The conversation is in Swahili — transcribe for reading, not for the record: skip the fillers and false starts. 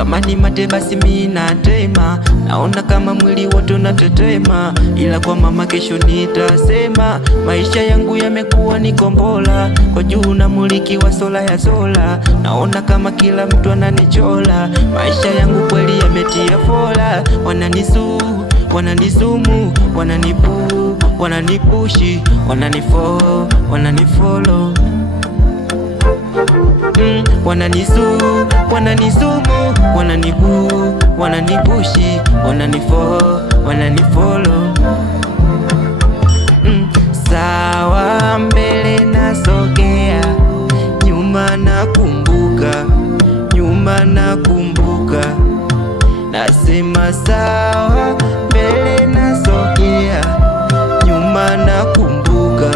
kama ni mate basi mimi natema. Naona kama mwili wote unatetema, ila kwa mama kesho nitasema. Maisha yangu yamekuwa ni kombola, kwa juu na muliki wa sola ya sola. Naona kama kila mtu ananichola, maisha yangu kweli yametia fola. Wananisumu, wananipushi, wananifollow. Wananisumu, wananipushi, wananifollow. Sawa mbele nasogea, nyuma nakumbuka. Nasema sawa mbele nasogea, nyuma nakumbuka.